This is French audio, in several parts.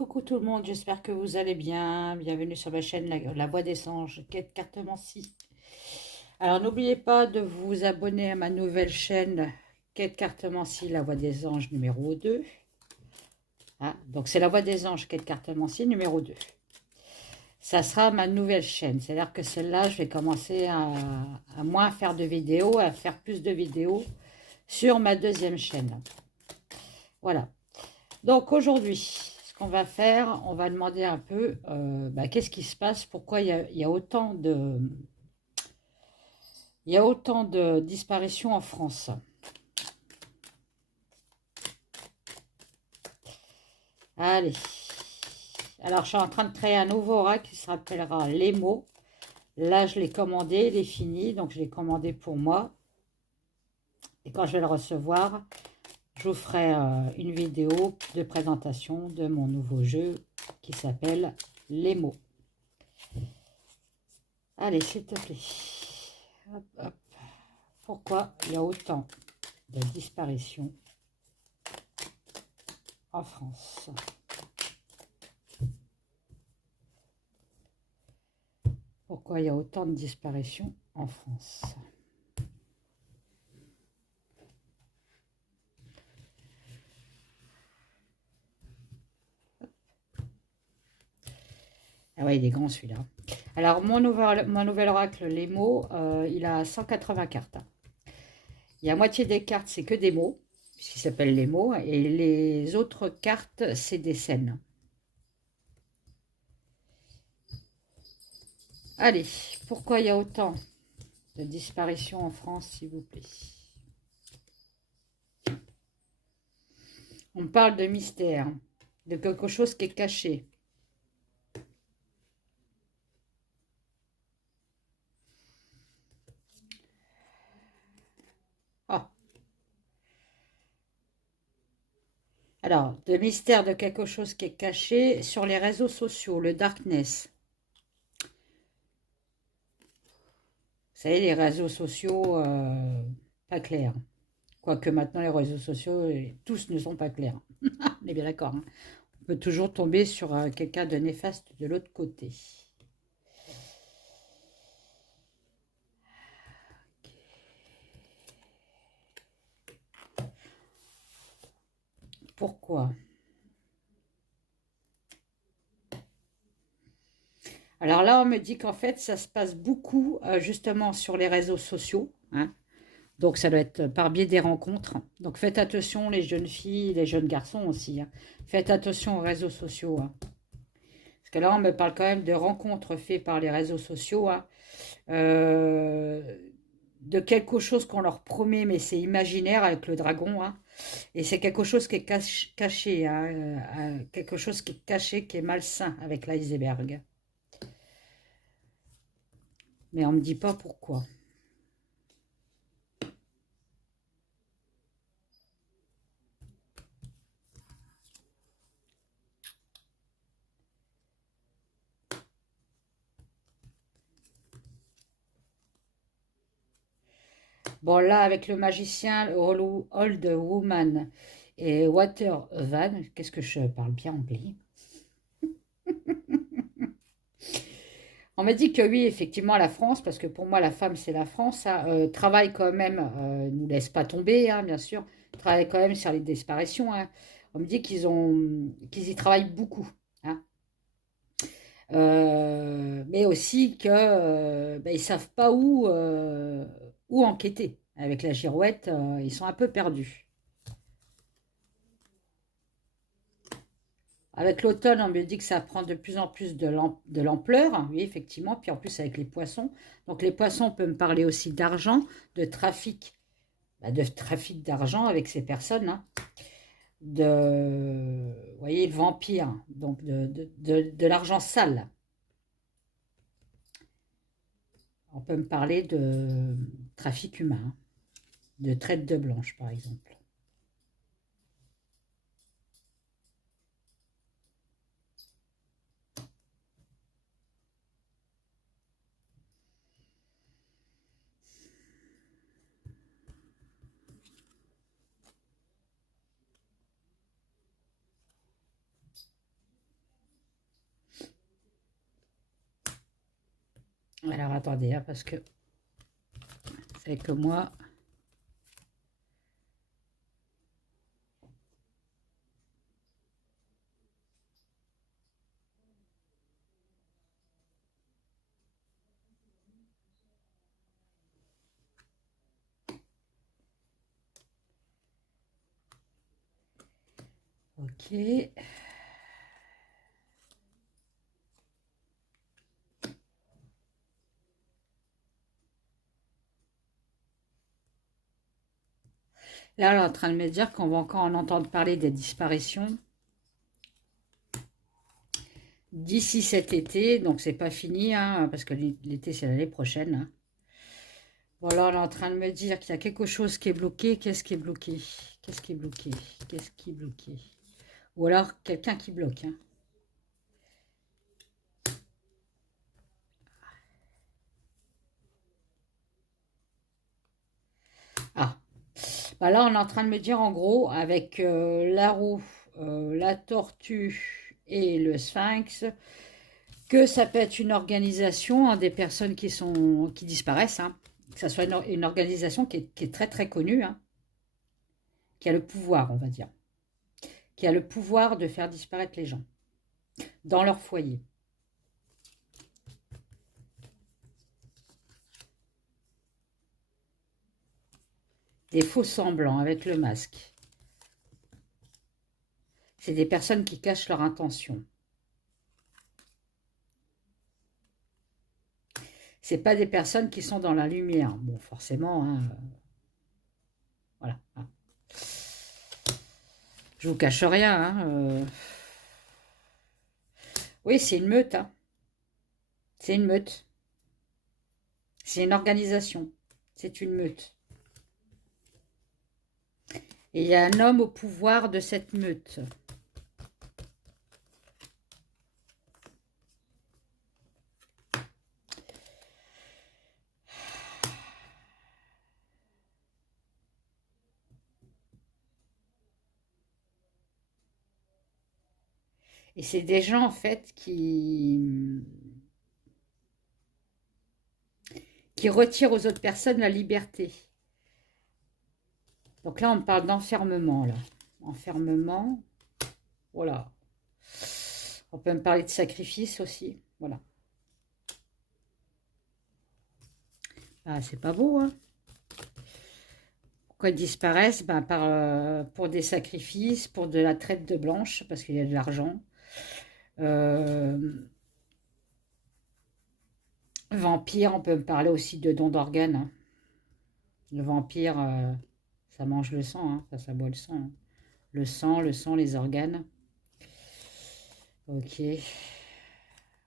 Coucou tout le monde, j'espère que vous allez bien. Bienvenue sur ma chaîne La Voix des Anges, Quête Cartomancie. Alors n'oubliez pas de vous abonner à ma nouvelle chaîne Quête Cartomancie, La Voix des Anges numéro 2. Ah, donc c'est La Voix des Anges, Quête Cartomancie numéro 2. Ça sera ma nouvelle chaîne, c'est-à-dire que celle-là, je vais commencer à moins faire de vidéos, à faire plus de vidéos sur ma deuxième chaîne. Voilà. Donc aujourd'hui, ce qu'on va faire, on va demander un peu qu'est-ce qui se passe, pourquoi il y a autant de disparitions en France. Allez, alors je suis en train de créer un nouveau oracle qui s'appellera les mots. Là, je l'ai commandé, il est fini, donc je l'ai commandé pour moi. Et quand je vais le recevoir, je vous ferai une vidéo de présentation de mon nouveau jeu qui s'appelle les mots. Allez, s'il te plaît. Hop, hop. Pourquoi il y a autant de disparitions en France? Pourquoi il y a autant de disparitions en France? Ah ouais, il est grand celui-là. Alors, mon nouvel oracle, les mots, il a 180 cartes. Il y a moitié des cartes, c'est que des mots, puisqu'il s'appelle les mots, et les autres cartes, c'est des scènes. Allez, pourquoi il y a autant de disparitions en France, s'il vous plaît? On parle de mystère, de quelque chose qui est caché. Ah, alors, de mystère de quelque chose qui est caché sur les réseaux sociaux, le darkness. Vous savez, les réseaux sociaux, pas clairs. Quoique maintenant, les réseaux sociaux, tous ne sont pas clairs. On est bien d'accord, hein. On peut toujours tomber sur quelqu'un de néfaste de l'autre côté. Pourquoi? Alors là, on me dit qu'en fait, ça se passe beaucoup justement sur les réseaux sociaux, hein. Donc ça doit être par biais des rencontres. Donc faites attention, les jeunes filles, les jeunes garçons aussi, hein. Faites attention aux réseaux sociaux, hein. Parce que là, on me parle quand même de rencontres faites par les réseaux sociaux, hein. Euh, de quelque chose qu'on leur promet, mais c'est imaginaire avec le dragon, hein. Et c'est quelque chose qui est caché, hein, quelque chose qui est caché, qui est malsain avec l'iceberg. Mais on ne me dit pas pourquoi. Bon, là, avec le magicien, le Old Woman et Water Van, qu'est-ce que je parle bien anglais? On m'a dit que oui, effectivement, la France, parce que pour moi, la femme, c'est la France, ça, travaille quand même, nous laisse pas tomber, hein, bien sûr, travaille quand même sur les disparitions, hein. On me dit qu'ils y travaillent beaucoup, hein. Mais aussi que ben, ils savent pas où enquêter. Avec la girouette, ils sont un peu perdus. Avec l'automne, on me dit que ça prend de plus en plus de l'ampleur, hein, oui, effectivement. Puis en plus, avec les poissons. Donc les poissons, on peut me parler aussi d'argent, de trafic d'argent avec ces personnes, hein. Vous voyez, le vampire, donc de l'argent sale. On peut me parler de trafic humain, de traite de blanche, par exemple. Alors, attendez, hein, parce que c'est que moi... Ok. Là, elle est en train de me dire qu'on va encore en entendre parler des disparitions d'ici cet été. Donc, c'est pas fini, hein, parce que l'été, c'est l'année prochaine, hein. Voilà, elle est en train de me dire qu'il y a quelque chose qui est bloqué. Qu'est-ce qui est bloqué? Qu'est-ce qui est bloqué? Qu'est-ce qui est bloqué? Ou alors, quelqu'un qui bloque, hein. Ah, bah là, on est en train de me dire, en gros, avec la roue, la tortue et le sphinx, que ça peut être une organisation, hein, des personnes qui disparaissent, hein. Que ça soit une organisation qui est très très connue, hein, qui a le pouvoir, on va dire, qui a le pouvoir de faire disparaître les gens dans leur foyer. Des faux semblants avec le masque. C'est des personnes qui cachent leur intention. C'est pas des personnes qui sont dans la lumière. Bon, forcément, hein, voilà, hein. Je vous cache rien, hein, oui, c'est une meute, hein. C'est une meute. C'est une organisation. C'est une meute. Et il y a un homme au pouvoir de cette meute. Et c'est des gens, en fait, qui retirent aux autres personnes la liberté. Donc là, on parle d'enfermement, là. Enfermement, voilà. On peut me parler de sacrifice aussi, voilà. Ah, c'est pas beau, hein. Pourquoi ils disparaissent? Ben, pour des sacrifices, pour de la traite de blanche, parce qu'il y a de l'argent. Euh, Vampire, on peut me parler aussi de don d'organes, hein. Le vampire, ça mange le sang, hein, ça boit le sang, hein. Le sang, les organes. Ok.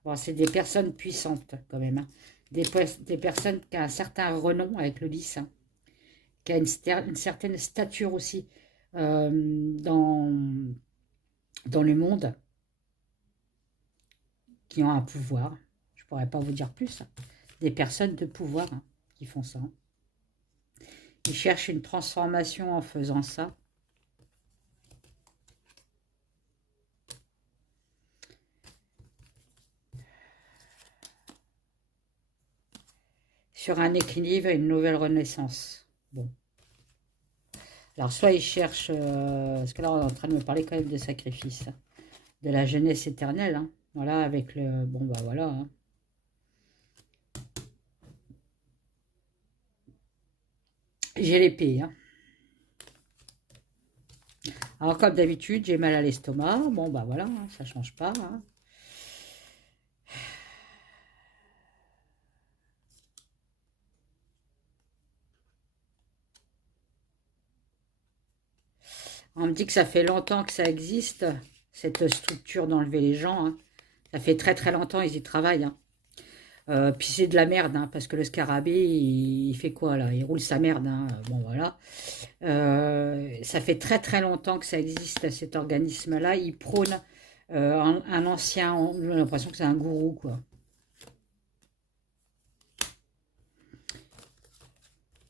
Bon, c'est des personnes puissantes quand même, hein. Des personnes qui ont un certain renom avec le lys, hein, qui a une certaine stature aussi euh, dans, dans le monde, qui ont un pouvoir. Je ne pourrais pas vous dire plus, hein. Des personnes de pouvoir, hein, qui font ça. Ils cherchent une transformation en faisant ça. Sur un équilibre et une nouvelle renaissance. Bon. Alors, soit ils cherchent, parce que là, on est en train de me parler quand même de sacrifice, hein, de la jeunesse éternelle, hein. Voilà, avec le... Bon, bah voilà, hein. J'ai l'épée, hein. Alors, comme d'habitude, j'ai mal à l'estomac. Bon, bah voilà, hein, ça change pas, hein. On me dit que ça fait longtemps que ça existe, cette structure d'enlever les gens, hein. Ça fait très très longtemps, ils y travaillent, hein. Puis c'est de la merde, hein, parce que le scarabée, il fait quoi là? Il roule sa merde, hein. Bon, voilà. Ça fait très très longtemps que ça existe, cet organisme-là. Il prône un ancien, j'ai l'impression que c'est un gourou, quoi.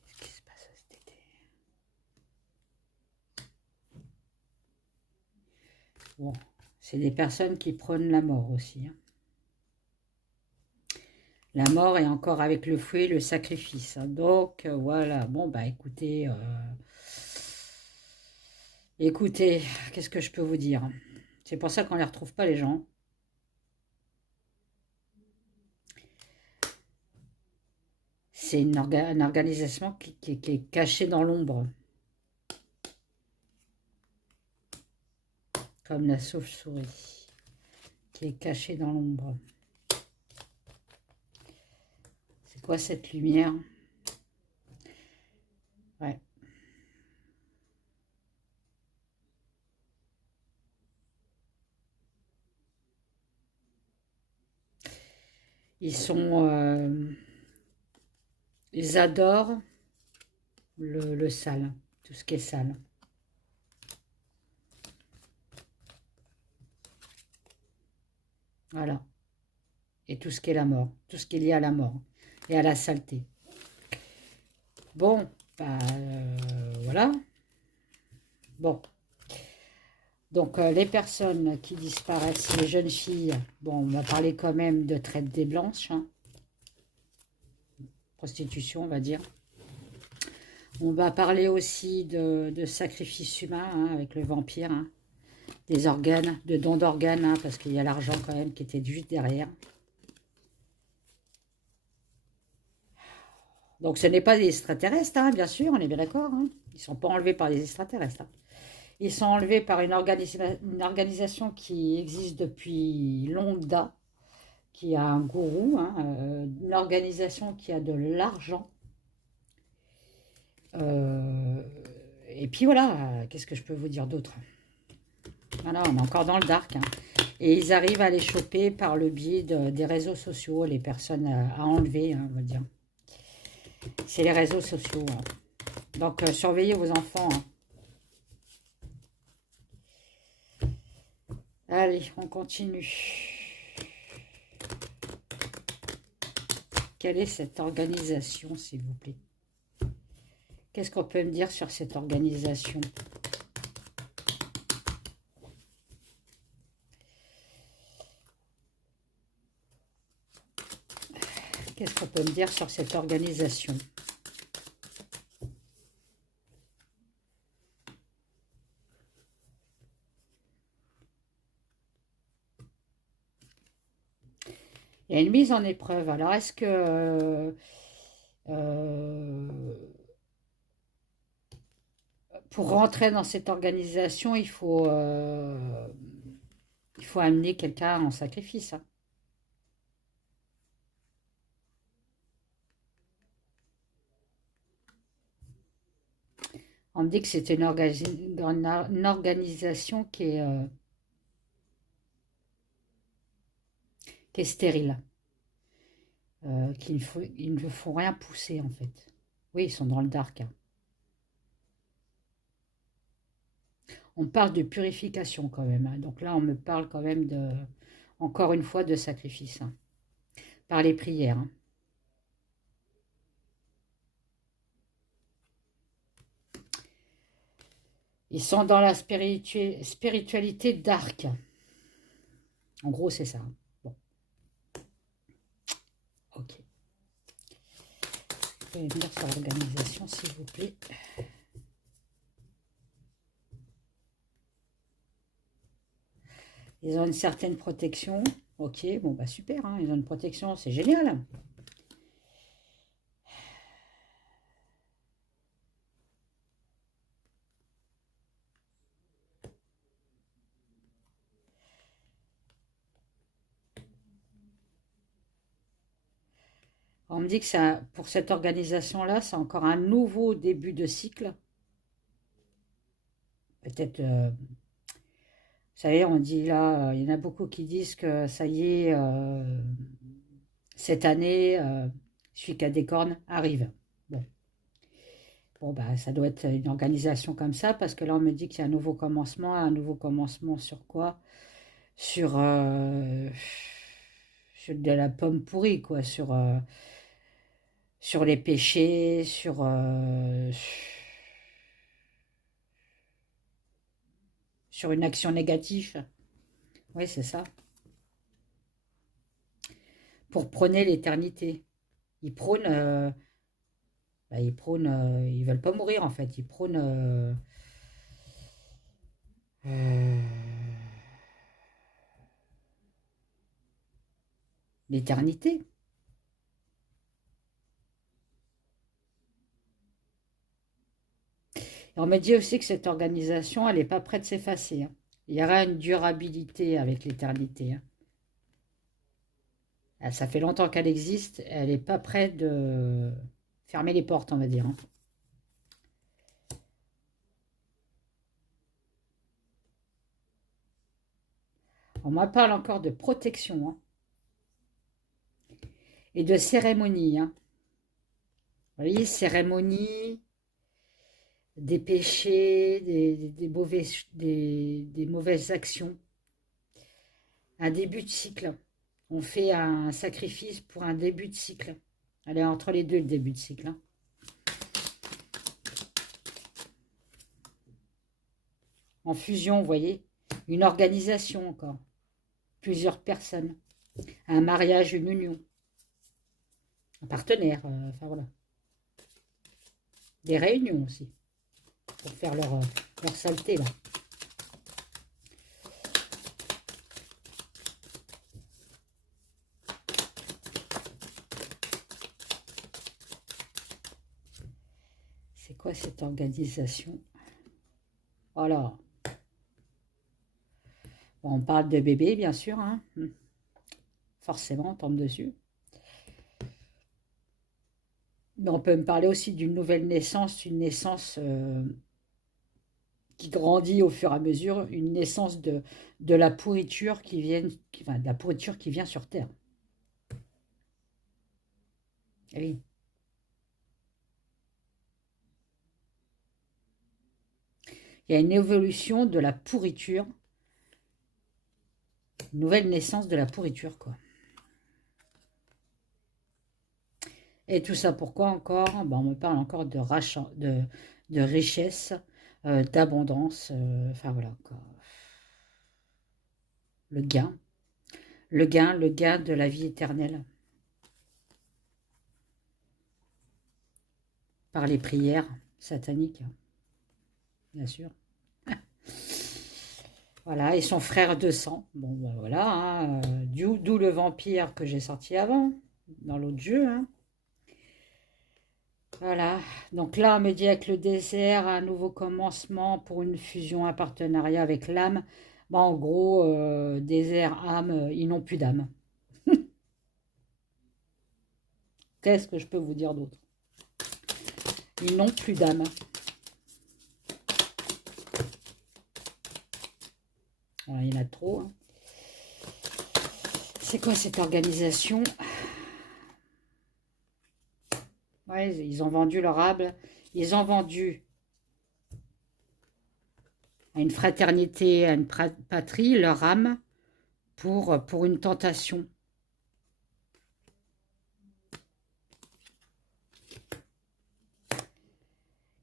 Qu'est-ce qui se passe cet été? Bon, c'est des personnes qui prônent la mort aussi, hein. La mort est encore avec le fouet, le sacrifice, hein. Donc, voilà. Bon, bah, écoutez, écoutez, qu'est-ce que je peux vous dire? C'est pour ça qu'on ne les retrouve pas, les gens. C'est une organisation qui est cachée dans l'ombre, comme la chauve-souris, qui est cachée dans l'ombre. C'est quoi cette lumière? Ouais. Ils sont... ils adorent le sale, tout ce qui est sale. Voilà. Et tout ce qui est la mort, tout ce qui est lié à la mort et à la saleté. Bon, bah, voilà. Bon, donc les personnes qui disparaissent, les jeunes filles, bon, on va parler quand même de traite des blanches, hein, prostitution, on va dire. On va parler aussi de sacrifice humain, hein, avec le vampire, hein, des organes, de dons d'organes, hein, parce qu'il y a l'argent quand même qui était juste derrière. Donc ce n'est pas des extraterrestres, hein, bien sûr, on est bien d'accord, hein. Ils ne sont pas enlevés par des extraterrestres, hein. Ils sont enlevés par une organisation qui existe depuis longtemps, qui a un gourou, hein, une organisation qui a de l'argent. Euh, et puis voilà, qu'est-ce que je peux vous dire d'autre? Voilà, on est encore dans le dark, hein. Et ils arrivent à les choper par le biais des réseaux sociaux, les personnes à enlever, hein, on va dire. C'est les réseaux sociaux, hein. Donc surveillez vos enfants, hein. Allez, on continue. Quelle est cette organisation, s'il vous plaît? Qu'est-ce qu'on peut me dire sur cette organisation? Qu'est-ce qu'on peut me dire sur cette organisation? Il y a une mise en épreuve. Alors, est-ce que euh, pour rentrer dans cette organisation, il faut amener quelqu'un en sacrifice, hein? On me dit que c'est une organisation qui est stérile, ils ne font rien pousser, en fait. Oui, ils sont dans le dark, hein. On parle de purification quand même, hein. Donc là, on me parle quand même encore une fois, de sacrifice, hein, par les prières, hein. Ils sont dans la spiritualité dark. En gros, c'est ça, hein. Bon, ok. Vous pouvez me dire sur l'organisation, s'il vous plaît. Ils ont une certaine protection. Ok, bon, bah super, hein, ils ont une protection, c'est génial. On me dit que ça, pour cette organisation-là, c'est encore un nouveau début de cycle. Peut-être, vous savez, on dit là, il y en a beaucoup qui disent que ça y est, cette année, celui qui a des cornes arrive. Bon. Bon, bah, ça doit être une organisation comme ça, parce que là, on me dit qu'il y a un nouveau commencement sur quoi? Sur, sur de la pomme pourrie, quoi, sur les péchés, sur une action négative. Oui, c'est ça. pour prôner l'éternité. Ils prônent, ils veulent pas mourir en fait. Ils prônent euh, l'éternité. Et on m'a dit aussi que cette organisation, elle n'est pas prête de s'effacer, hein. Il y aura une durabilité avec l'éternité, hein. Ah, ça fait longtemps qu'elle existe, elle n'est pas prête de fermer les portes, on va dire, hein. On me parle encore de protection, hein, et de cérémonie, hein. Vous voyez, cérémonie, des péchés, des mauvaises actions, un début de cycle. On fait un sacrifice pour un début de cycle. Elle est entre les deux, le début de cycle, hein. En fusion, vous voyez, une organisation encore, plusieurs personnes, un mariage, une union, un partenaire, enfin voilà. Des réunions aussi, pour faire leur saleté, là. C'est quoi cette organisation? Voilà. Bon, on parle de bébé, bien sûr, hein. Forcément, on tombe dessus. Mais on peut me parler aussi d'une nouvelle naissance, une naissance qui grandit au fur et à mesure, une naissance de la pourriture enfin, de la pourriture qui vient sur Terre. Eh oui. Il y a une évolution de la pourriture, une nouvelle naissance de la pourriture, quoi. Et tout ça, pourquoi encore? Ben, on me parle encore de rachat, de richesse, d'abondance, enfin voilà, quoi. Le gain, le gain de la vie éternelle par les prières sataniques, bien sûr. Voilà, et son frère de sang. Bon, ben voilà, hein, d'où le vampire que j'ai sorti avant, dans l'autre jeu, hein. Voilà, donc là, on me dit avec le désert, un nouveau commencement pour une fusion, un partenariat avec l'âme. Bon, en gros, désert, âme, ils n'ont plus d'âme. Qu'est-ce que je peux vous dire d'autre? Ils n'ont plus d'âme. Voilà, il y en a trop, hein. C'est quoi cette organisation? Ouais, ils ont vendu leur âme. Ils ont vendu à une fraternité, à une patrie, leur âme pour une tentation.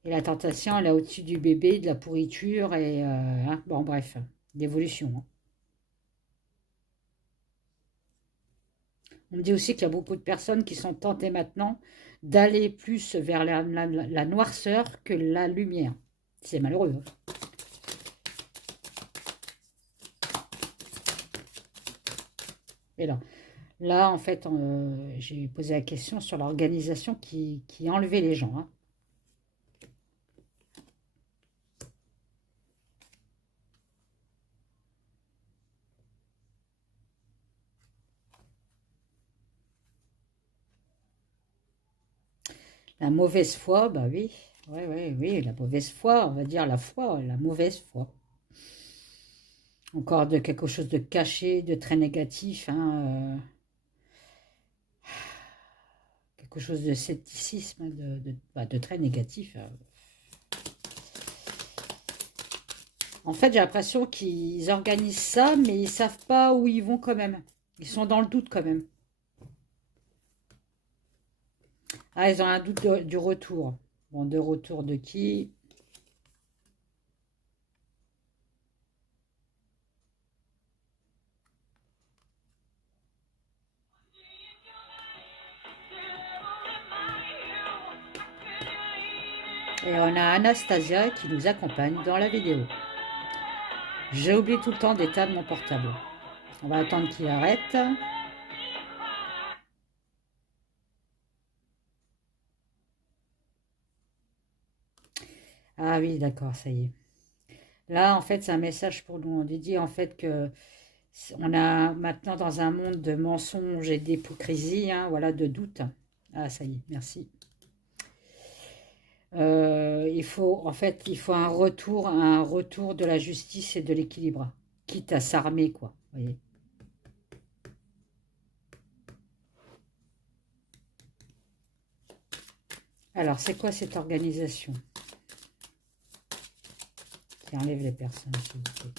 Et la tentation, elle est au-dessus du bébé, de la pourriture, et hein, bon, bref, d'évolution, hein. On me dit aussi qu'il y a beaucoup de personnes qui sont tentées maintenant d'aller plus vers la noirceur que la lumière. C'est malheureux, hein. Et là, en fait, j'ai posé la question sur l'organisation qui enlevait les gens, hein. La mauvaise foi, bah oui, oui, oui, oui, la mauvaise foi, on va dire la foi, la mauvaise foi. Encore de quelque chose de caché, de très négatif, hein, quelque chose de scepticisme, de très négatif. En fait, j'ai l'impression qu'ils organisent ça, mais ils savent pas où ils vont quand même. Ils sont dans le doute quand même. Ah, ils ont un doute du retour. Bon, de retour de qui? Et on a Anastasia qui nous accompagne dans la vidéo. J'ai oublié tout le temps d'éteindre mon portable. On va attendre qu'il arrête. Ah oui, d'accord, ça y est. Là, en fait, c'est un message pour nous. On dit en fait que on a maintenant dans un monde de mensonges et d'hypocrisie, hein, voilà, de doute. Ah, ça y est, merci. Il faut, en fait, il faut un retour de la justice et de l'équilibre, quitte à s'armer, quoi. Vous voyez. Alors, c'est quoi cette organisation qui enlève les personnes, s'il vous plaît?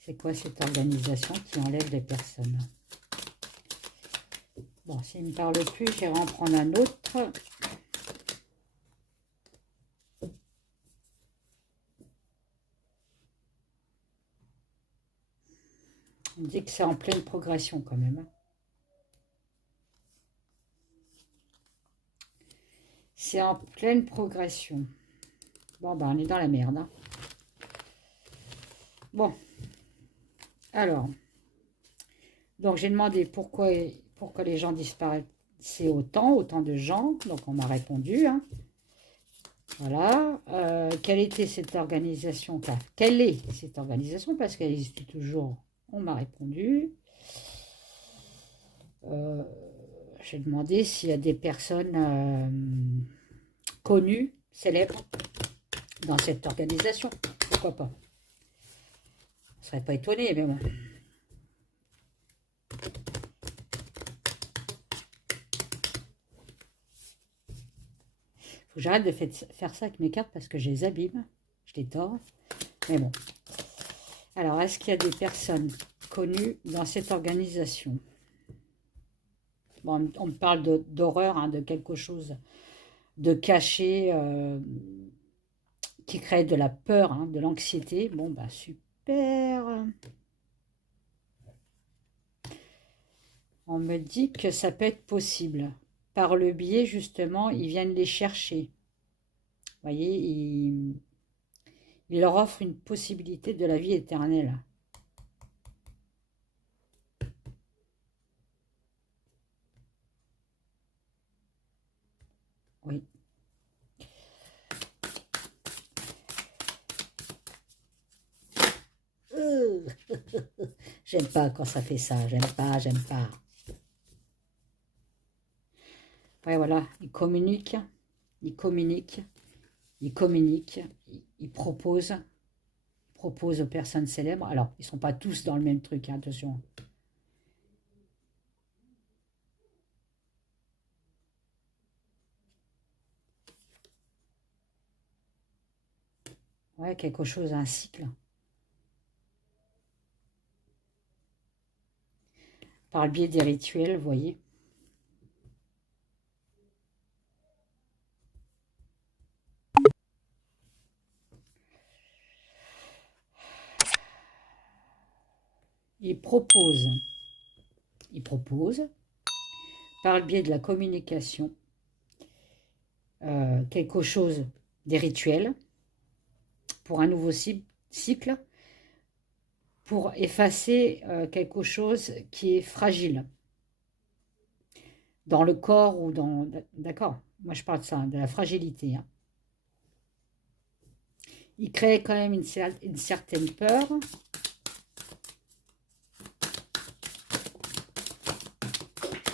C'est quoi cette organisation qui enlève les personnes? Bon, s'il ne me parle plus, je vais en prendre un autre. On dit que c'est en pleine progression quand même. C'est en pleine progression. Bon, ben, on est dans la merde. Hein. Bon. Alors. Donc, j'ai demandé pourquoi les gens disparaissaient autant de gens. Donc, on m'a répondu. Hein. Voilà. Quelle était cette organisation? Enfin, quelle est cette organisation? Parce qu'elle existe toujours. On m'a répondu. J'ai demandé s'il y a des personnes connues, célèbres, dans cette organisation. Pourquoi pas? On ne serait pas étonné, mais bon. Faut que j'arrête de faire ça avec mes cartes parce que je les abîme. Je les tords. Mais bon. Alors, est-ce qu'il y a des personnes connues dans cette organisation? Bon, on me parle d'horreur, hein, de quelque chose de caché qui crée de la peur, hein, de l'anxiété. Bon, bah super. On me dit que ça peut être possible. Par le biais, justement, ils viennent les chercher. Vous voyez, ils leur offrent une possibilité de la vie éternelle. Oui. J'aime pas quand ça fait ça. J'aime pas, j'aime pas. Ouais, voilà. Ils communiquent, ils proposent aux personnes célèbres. Alors, ils sont pas tous dans le même truc, hein, attention. Ouais, quelque chose, un cycle. Par le biais des rituels, vous voyez. Ils proposent, par le biais de la communication, quelque chose, des rituels, pour un nouveau cycle, pour effacer quelque chose qui est fragile, dans le corps ou dans... D'accord, moi je parle de ça, de la fragilité. Hein. Il crée quand même une certaine peur.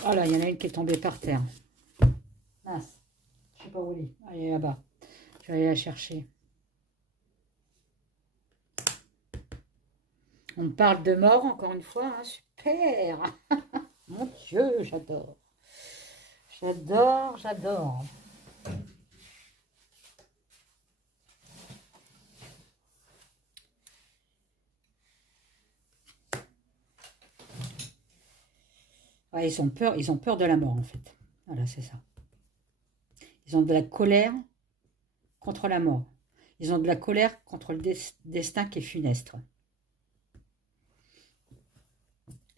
Oh là, il y en a une qui est tombée par terre. Mince, je sais pas où elle est. Elle est là-bas. Je vais aller la chercher. On me parle de mort, encore une fois. Hein. Super. Mon Dieu, j'adore. J'adore, j'adore. Ouais, ils ont peur de la mort, en fait. Voilà, c'est ça. Ils ont de la colère contre la mort. Ils ont de la colère contre le destin qui est funeste.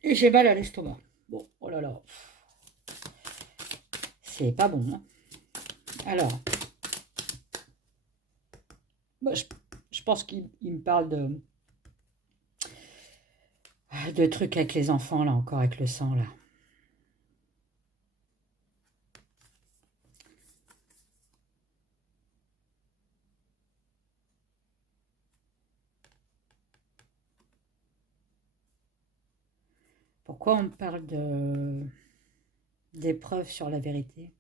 Et j'ai mal à l'estomac. Bon, oh là là. C'est pas bon. Hein. Alors. Moi, je pense qu'il me parle de trucs avec les enfants, là, encore avec le sang, là. Pourquoi on me parle d'épreuves sur la vérité?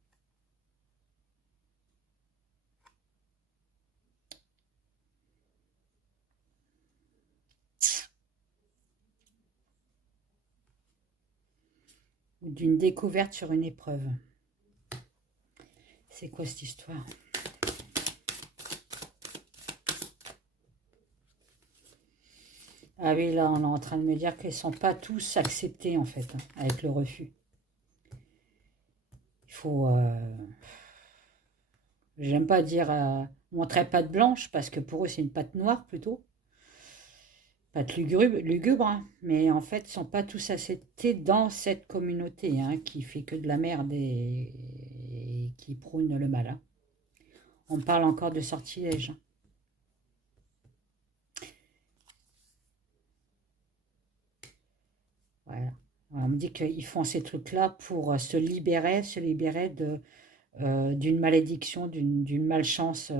Ou d'une découverte sur une épreuve? C'est quoi cette histoire? Ah oui, là, on est en train de me dire qu'ils ne sont pas tous acceptés, en fait, hein, avec le refus. Il faut... j'aime pas dire montrer patte blanche, parce que pour eux, c'est une patte noire, plutôt. Patte lugubre, hein. Mais en fait, ils ne sont pas tous acceptés dans cette communauté, hein, qui fait que de la merde et qui prône le mal, hein. On parle encore de sortilèges, hein. Voilà. On me dit qu'ils font ces trucs-là pour se libérer d'une malédiction, d'une malchance,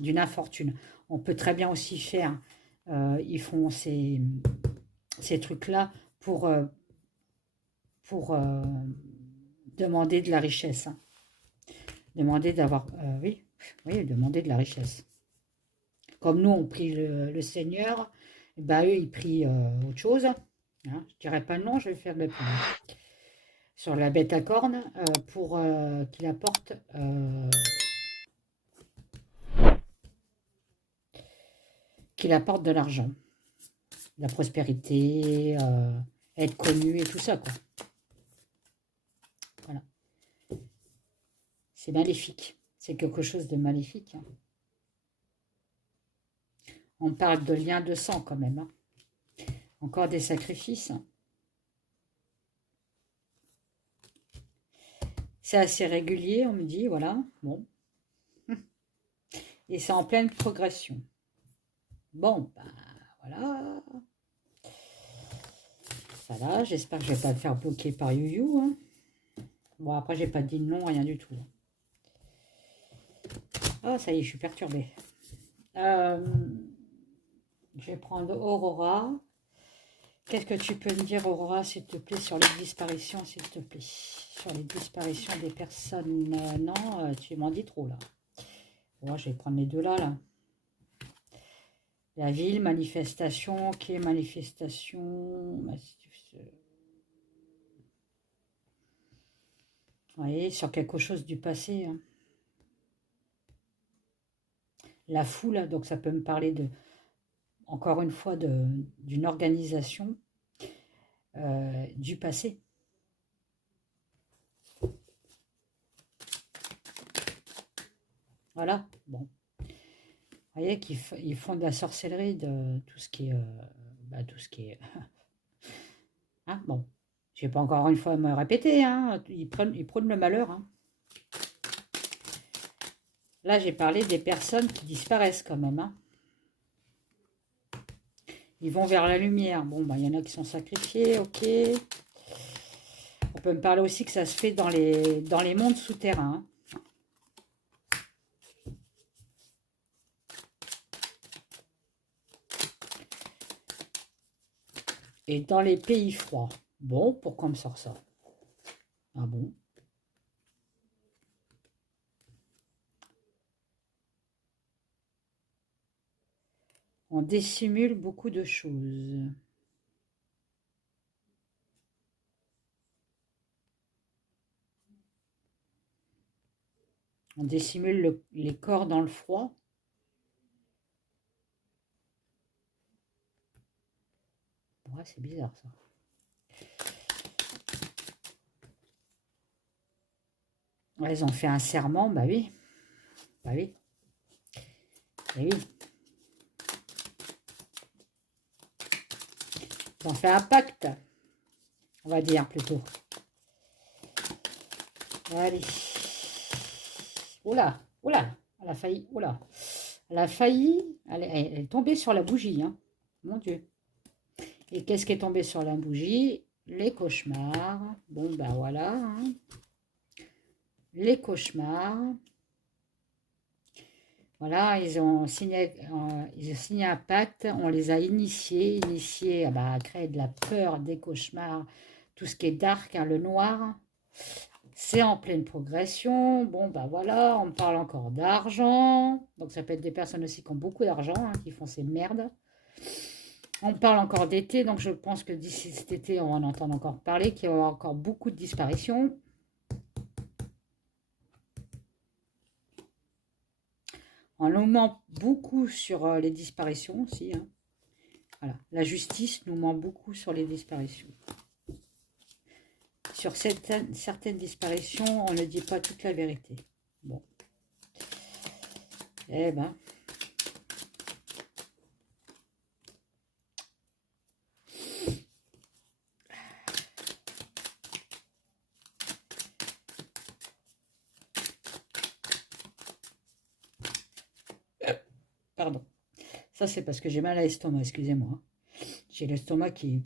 d'une infortune. On peut très bien aussi faire, ils font ces trucs-là pour demander de la richesse, hein. Demander d'avoir, oui, oui, demander de la richesse. Comme nous, on prie le Seigneur, et ben eux, ils prient autre chose, hein. Je dirais pas non, je vais faire de la pub sur la bête à cornes pour qu'il apporte de l'argent, de la prospérité, être connu et tout ça, quoi. Voilà. C'est maléfique. C'est quelque chose de maléfique, hein. On parle de lien de sang quand même, hein. Encore des sacrifices, hein. C'est assez régulier, on me dit, voilà. Bon. Et c'est en pleine progression. Bon, bah voilà. Ça va, j'espère que je vais pas me faire bloquer par YouYou, hein. Bon, après, j'ai pas dit non, rien du tout. Oh, ça y est, je suis perturbée. Je vais prendre Aurora. Qu'est-ce que tu peux me dire, Aurora, s'il te plaît, sur les disparitions, s'il te plaît? Sur les disparitions des personnes. Non, tu m'en dis trop, là. Bon, je vais prendre les deux là. La ville, manifestation, ok, manifestation. Oui, sur quelque chose du passé, hein. La foule, donc ça peut me parler de, encore une fois, d'une organisation du passé. Voilà, bon. Vous voyez qu'ils font de la sorcellerie, de tout ce qui est... tout ce qui est... hein, bon, je vais pas encore une fois me répéter, hein, ils prônent le malheur, hein. Là, j'ai parlé des personnes qui disparaissent quand même, hein. Ils vont vers la lumière. Bon, bah, il y en a qui sont sacrifiés, ok. On peut me parler aussi que ça se fait dans les mondes souterrains, hein. Et dans les pays froids. Bon, pourquoi on me sort ça? Ah bon? On dissimule beaucoup de choses. On dissimule les corps dans le froid. Ouais, c'est bizarre ça. Ouais, ils ont fait un serment, bah oui. Bah oui. Et oui. Ils ont fait un pacte, on va dire plutôt. Allez. Oula, oula, elle a failli, oula. Elle a failli, elle est tombée sur la bougie, hein. Mon Dieu. Et qu'est-ce qui est tombé sur la bougie? Les cauchemars. Bon, ben voilà, hein. Les cauchemars. Voilà, ils ont signé un pacte, on les a initiés à créer de la peur, des cauchemars, tout ce qui est dark, hein, le noir. C'est en pleine progression. Bon, ben voilà, on parle encore d'argent. Donc ça peut être des personnes aussi qui ont beaucoup d'argent, hein, qui font ces merdes. On parle encore d'été, donc je pense que d'ici cet été, on va en entendre encore parler, qu'il y aura encore beaucoup de disparitions. On nous ment beaucoup sur les disparitions aussi, hein. Voilà. La justice nous ment beaucoup sur les disparitions. Sur certaines disparitions, on ne dit pas toute la vérité. Bon. Eh ben. Pardon. Ça, c'est parce que j'ai mal à l'estomac, excusez-moi. J'ai l'estomac qui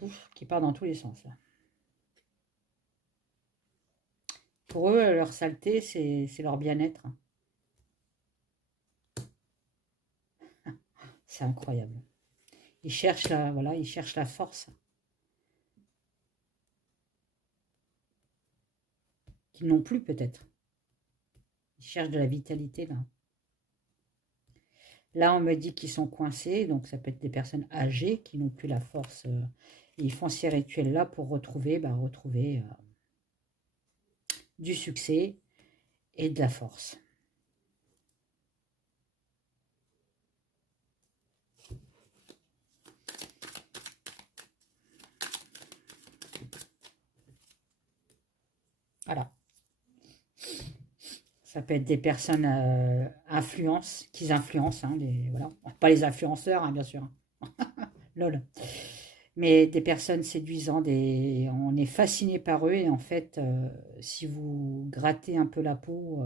part dans tous les sens. Là. Pour eux, leur saleté, c'est leur bien-être. C'est incroyable. Ils cherchent voilà, ils cherchent la force. Qu'ils n'ont plus peut-être. Ils cherchent de la vitalité là. Là, on me dit qu'ils sont coincés, donc ça peut être des personnes âgées qui n'ont plus la force. Et ils font ces rituels-là pour retrouver du succès et de la force. Voilà. Ça peut être des personnes qui influencent, hein, voilà. Pas les influenceurs, hein, bien sûr. Lol. Mais des personnes séduisantes, on est fasciné par eux et en fait, si vous grattez un peu la peau,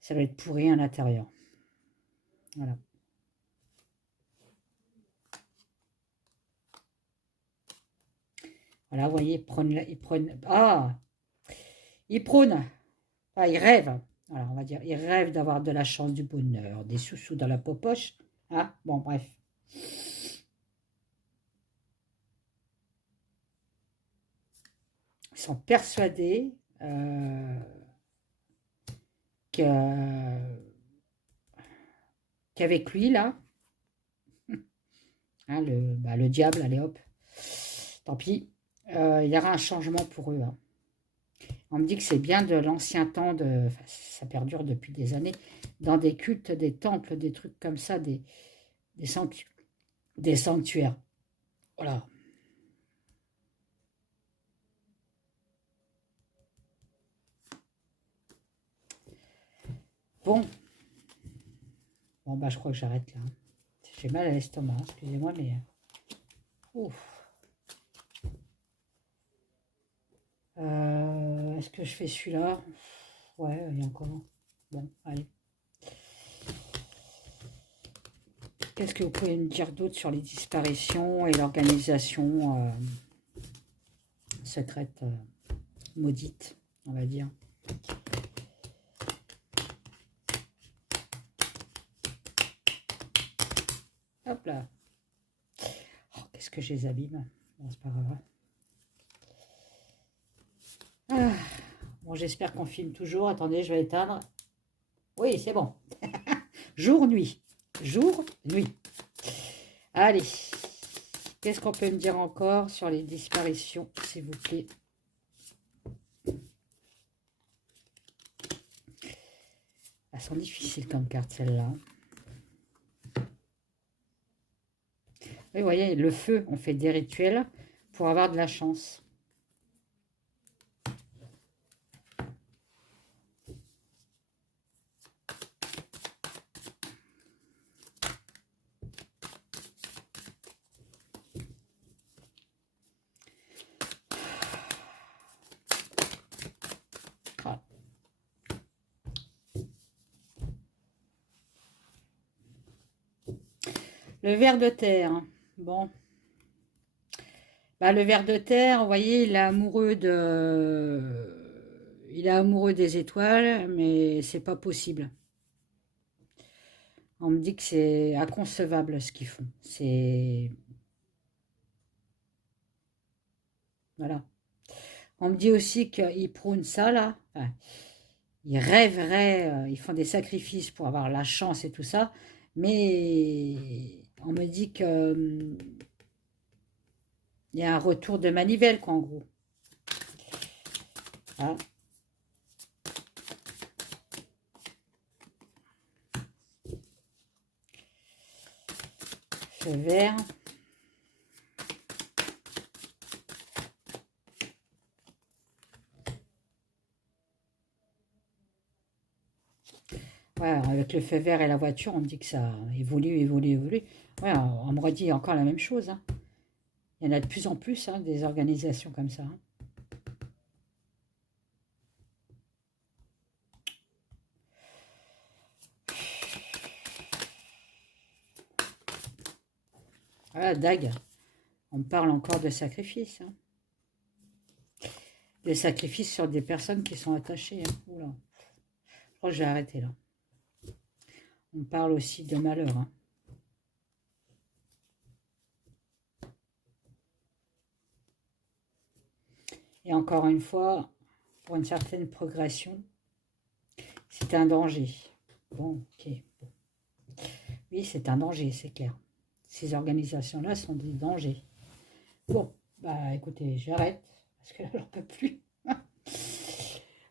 ça va être pourri à l'intérieur. Voilà. Voilà, vous voyez, ils prônent, ils rêvent. Alors, on va dire, ils rêvent d'avoir de la chance, du bonheur, des sous-sous dans la poche. Hein, bon, bref. Ils sont persuadés qu'avec lui, là, hein, le diable, allez hop, tant pis, il y aura un changement pour eux. Hein. On me dit que c'est bien de l'ancien temps, ça perdure depuis des années, dans des cultes, des temples, des trucs comme ça, des sanctuaires. Voilà. Bon. Bon, bah, je crois que j'arrête là. J'ai mal à l'estomac, excusez-moi, mais... Ouf. Est-ce que je fais celui-là? Ouais, il y a encore. Bon, allez. Qu'est-ce que vous pouvez me dire d'autre sur les disparitions et l'organisation secrète, maudite, on va dire? Hop là. Oh, qu'est-ce que je les abîme. Bon, c'est pas grave. Ah. Bon, j'espère qu'on filme toujours. Attendez, je vais éteindre. Oui, c'est bon. Jour, nuit. Jour, nuit. Allez. Qu'est-ce qu'on peut me dire encore sur les disparitions, s'il vous plaît? Elles sont difficiles comme carte, celles-là. Oui, vous voyez, le feu, on fait des rituels pour avoir de la chance. Le ver de terre. Bon. Bah, le ver de terre, vous voyez, il est amoureux des étoiles, mais c'est pas possible. On me dit que c'est inconcevable ce qu'ils font. C'est... Voilà. On me dit aussi qu'ils prônent ça, là. Enfin, ils rêveraient, ils font des sacrifices pour avoir la chance et tout ça. Mais on me dit que il y a un retour de manivelle, quoi, en gros. Voilà. Feu vert. Ouais, avec le feu vert et la voiture, on me dit que ça évolue, évolue, évolue. Ouais, on me redit encore la même chose, hein. Il y en a de plus en plus, hein, des organisations comme ça, hein. Voilà, Dag, on me parle encore de sacrifices, hein. Des sacrifices sur des personnes qui sont attachées, hein. Oula. Je crois que je vais arrêter là. On parle aussi de malheur, hein. Et encore une fois, pour une certaine progression, c'est un danger. Bon, ok. Bon. Oui, c'est un danger, c'est clair. Ces organisations-là sont des dangers. Bon, bah écoutez, j'arrête, parce que là, j'en peux plus.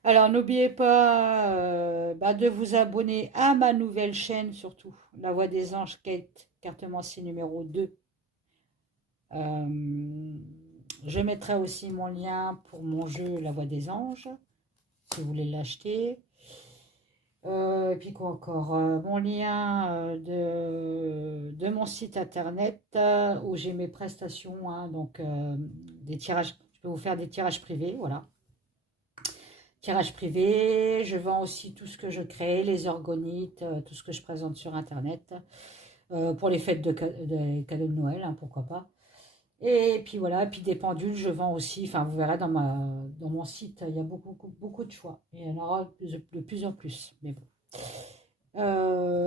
Alors, n'oubliez pas bah, de vous abonner à ma nouvelle chaîne, surtout, La Voix des Anges, Kate, Cartomancie numéro 2. Je mettrai aussi mon lien pour mon jeu La Voix des Anges, si vous voulez l'acheter. Et puis quoi encore, mon lien de mon site internet où j'ai mes prestations, hein, donc des tirages, je peux vous faire des tirages privés, voilà. Tirage privé, je vends aussi tout ce que je crée, les orgonites, tout ce que je présente sur internet, pour les fêtes de cadeaux de Noël, hein, pourquoi pas. Et puis voilà, et puis des pendules, je vends aussi, enfin vous verrez dans mon site, il y a beaucoup, beaucoup, beaucoup de choix. Et il y en aura de plus en plus, mais bon.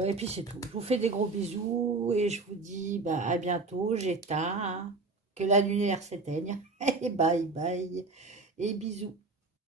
Et puis c'est tout. Je vous fais des gros bisous et je vous dis bah, à bientôt. J'éteins, hein. Que la lumière s'éteigne. Et bye bye. Et bisous.